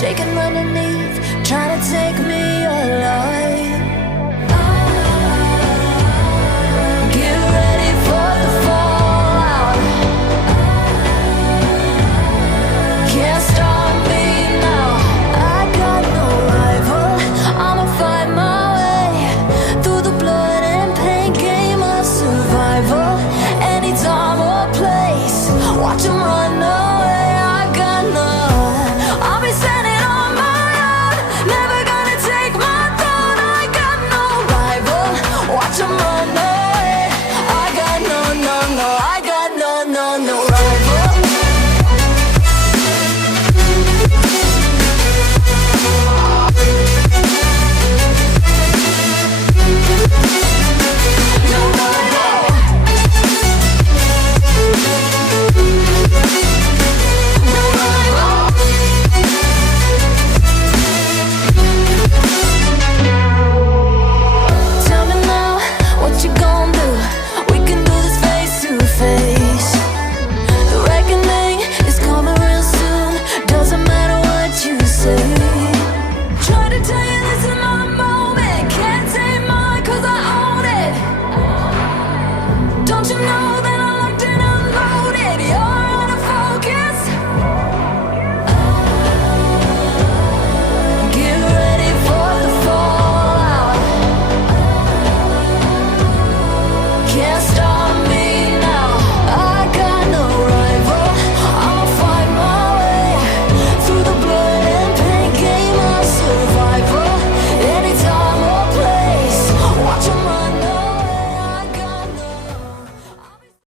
shaking underneath, trying to take me alive. Get ready for the fallout. Can't stop me now. I got no rival. I'ma find my way through the blood and pain game of survival. Any time or place, watch 'em run away.